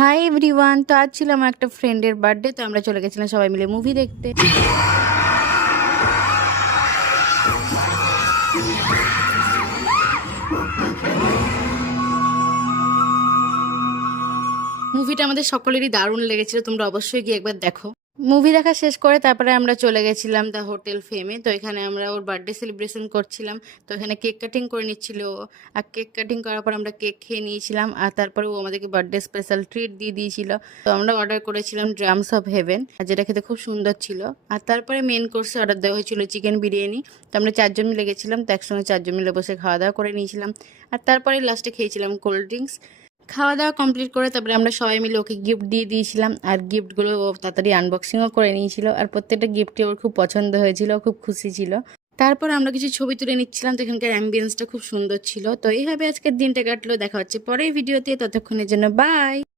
Hi everyone, তো আজ ছিল আমার একটা ফ্রেন্ডের বার্থডে। তো আমরা চলে গেছিলাম সবাই মিলে মুভি দেখতে। মুভিটা আমাদের সকলেরই দারুণ লেগেছিল, তোমরা অবশ্যই গিয়ে একবার দেখো। মুভি দেখা শেষ করে তারপরে আমরা চলে গেছিলাম দ্য হোটেল ফেমে। তো এখানে আমরা ওর বার্থডে সেলিব্রেশন করছিলাম। তো এখানে কেক কাটিং করে নিচ্ছিল ও। আর কেক কাটিং করার পর আমরা কেক খেয়ে নিয়েছিলাম। আর তারপরে ও আমাদেরকে বার্থডে স্পেশাল ট্রিট দিয়ে দিয়েছিল। তো আমরা অর্ডার করেছিলাম ড্রামস অফ হেভেন, আর যেটা খেতে খুব সুন্দর ছিল। আর তারপরে মেন কোর্সে অর্ডার দেওয়া হয়েছিল চিকেন বিরিয়ানি। তো আমরা 4 জন মিলে গেছিলাম, তো একসঙ্গে 4 জন মিলে বসে খাওয়া দাওয়া করে নিয়েছিলাম। আর তারপরে লাস্টে খেয়েছিলাম কোল্ড ড্রিঙ্কস। খাওয়া দাওয়া কমপ্লিট করে তারপরে আমরা সবাই মিলে ওকে গিফট দিয়ে দিয়েছিলাম। আর গিফটগুলো ও তাড়াতাড়ি আনবক্সিংও করে নিয়েছিল। আর প্রত্যেকটা গিফটই ওর খুব পছন্দ হয়েছিল, খুব খুশি ছিল। তারপর আমরা কিছু ছবি তুলে নিচ্ছিলাম। তো এখানকার অ্যাম্বিয়েন্সটা খুব সুন্দর ছিল। তো এইভাবে আজকের দিনটা কাটলো। দেখা হচ্ছে পরের ভিডিওতে, ততক্ষণের জন্য বাই।